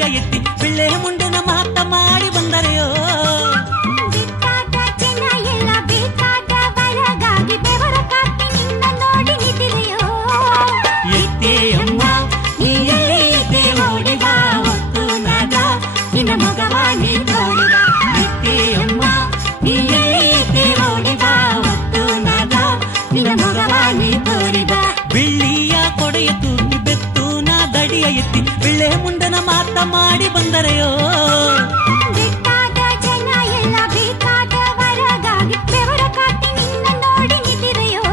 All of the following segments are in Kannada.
ದಡಿಯ ಎತ್ತಿ ಬಿಳ್ಳೆ ಮುಂಡಿನ ಮಾತ ಮಾಡಿ ಬಂದರೆಯೋ. ಬಿಟ್ಟಾದ ಜನ ಎಲ್ಲ ಬೇಕಾದ ಬರಗಾಗಿ ಬೆವರ ಕಾಕಿ ನಿನ್ನ ನೋಡಿ ನಿಂತಿದೆಯೋ. ಎತ್ತೇ ಅಮ್ಮ ನೀ ಎಲ್ಲಿ ಇದ್ದೆ ಓಡಿ ಬಾ ಒತ್ತು ನಾದ ನಿನ್ನ ಮೊಗವ ನೀ ತೋರಿದ. ಎತ್ತೇ ಅಮ್ಮ ನೀ ಎಲ್ಲಿ ಇದ್ದೆ ಓಡಿ ಬಾ ಒತ್ತು ನಾದ ನಿನ್ನ ಮೊಗವ ನೀ ತೋರಿದ. ಬೆಳ್ಳಿಯ ಕೊಡೆಯ ತೂಗಿ ಬೆತ್ತು ನಾ ದಡಿಯ ಎತ್ತಿ ಬಿಳ್ಳೆ ಮುಂಡನ ಮಾತ ಮಾಡಿ ಬಂದರೆಯೋ. ಬಿಟ್ಟಾದ ಜನ ಎಲ್ಲ ಬೇಕಾದ ವರಗಾಗಿ ಬೆವರ ಕಾಟಿ ನಿನ್ನ ನೋಡಿ ನಿಂತಿದೆಯೋ.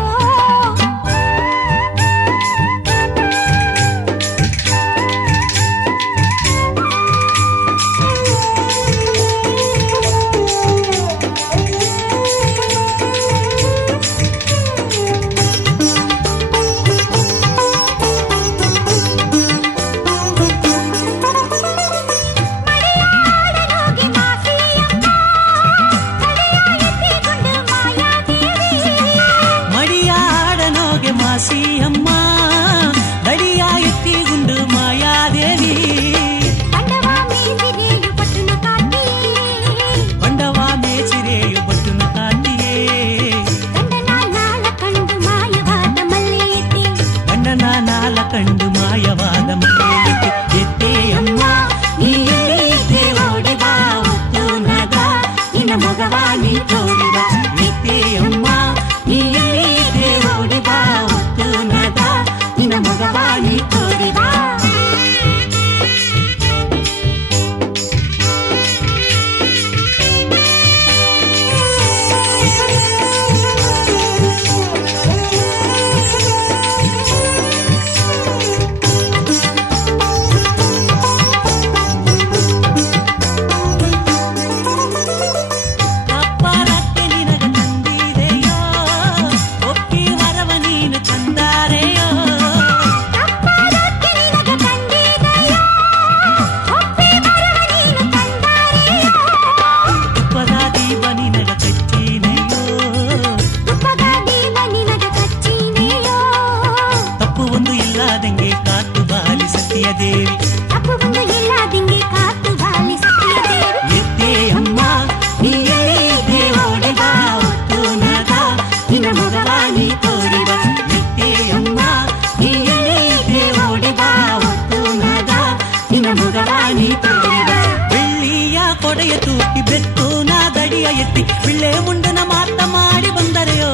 ಮಾಸಿಯಮ್ಮ ದಡಿಯ ಎತ್ತಿಗುಂಡು ಮಾಯಾದೇವಿ. ಬಂಡವ ಮೇಚಿರೆಯು ಪಟ್ಟುನ ಕಾಟಿ ಬಂಡವ ಮೇಚಿರೆಯು ಪಟ್ಟುನ ಕಾಟಿಯೇ. ಗಂಡನ ನಾಲ ಕಂಡು ಮಾಯವಾದ ಮಲ್ಲೆ ಎತ್ತಿ ಗಂಡನ ನಾಲ ಕಂಡು ಮಾಯವಾದ ಮಲ್ಲೆ ಎತ್ತಿ. ಎತ್ತೇ ಅಮ್ಮ ನೀ ಎಲ್ಲಿ ಇದ್ದೆ ಓಡಿ ಬಾ ಒತ್ತು ನಾದ ನಿನ್ನ ಮೊಗವ ನೀ ತೋರಿದ. ಎತ್ತೇ ಅಮ್ಮ ನೀ ಎಲ್ಲಿ ಇದ್ದೆ ಓಡಿ ಬಾ ಒತ್ತು ನಾದ ನಿನ್ನ ಮೊಗವ ನೀ ತೋರಿದ. ಅಪ್ಪರತ್ತೆ ನಿನಗ ತಂದಿದೆಯೋ ಒಪ್ಪಿ ವರವ ನೀನು ತಂದಾರೆಯೋ. ಅಪ್ಪರಕ್ಕೆ ನಿನಗ ತಂದಿದೆಯೋ ಒಪ್ಪಿ ಬರವ ನೀನು ತಂದಾರೆಯೋ. ತುಪ್ಪದ ದೀಪ ನಿನಗ ಕಚ್ಚಿನೆಯೋ ತುಪ್ಪದ ದೀಪ ನಿನಗ ಕಚ್ಚಿನೆಯೋ. ತಪ್ಪು ಒಂದು ಇಲ್ಲದಂಗೆ ಕಾತು ಬಾಲಿ ಸತ್ಯ ದೇವಿ. ತಪ್ಪು ಒಂದು ಇಲ್ಲದಿಂಗೆ ಕಾತು ಬಾಲಿ ಸತ್ಯ ದೇವಿ. ಎತ್ತೇ ಅಮ್ಮ ನೀ ಎಲ್ಲಿ ಇದ್ದೆ ಓಡಿ ಬಾ ಒತ್ತು ನಾದ ನಿನ್ನ ಮೊಗವ ನೀ ತೋರಿದ. ಎತ್ತೇ ಅಮ್ಮ ನೀ ಎಲ್ಲಿ ಇದ್ದೆ ಓಡಿ ಬಾ ಒತ್ತು ನಾದ ನಿನ್ನ ಮೊಗವ ನೀ ತೋರಿದ. ಬೆಳ್ಳಿಯ ಕೊಡೆಯ ತೂಕಿ ಬೆತ್ತು ನಾ ದಡಿಯ ಎತ್ತಿ ಬಿಳ್ಳೆ ಮುಂಡನ ಮಾತ ಮಾಡಿ ಬಂದರೆಯೋ.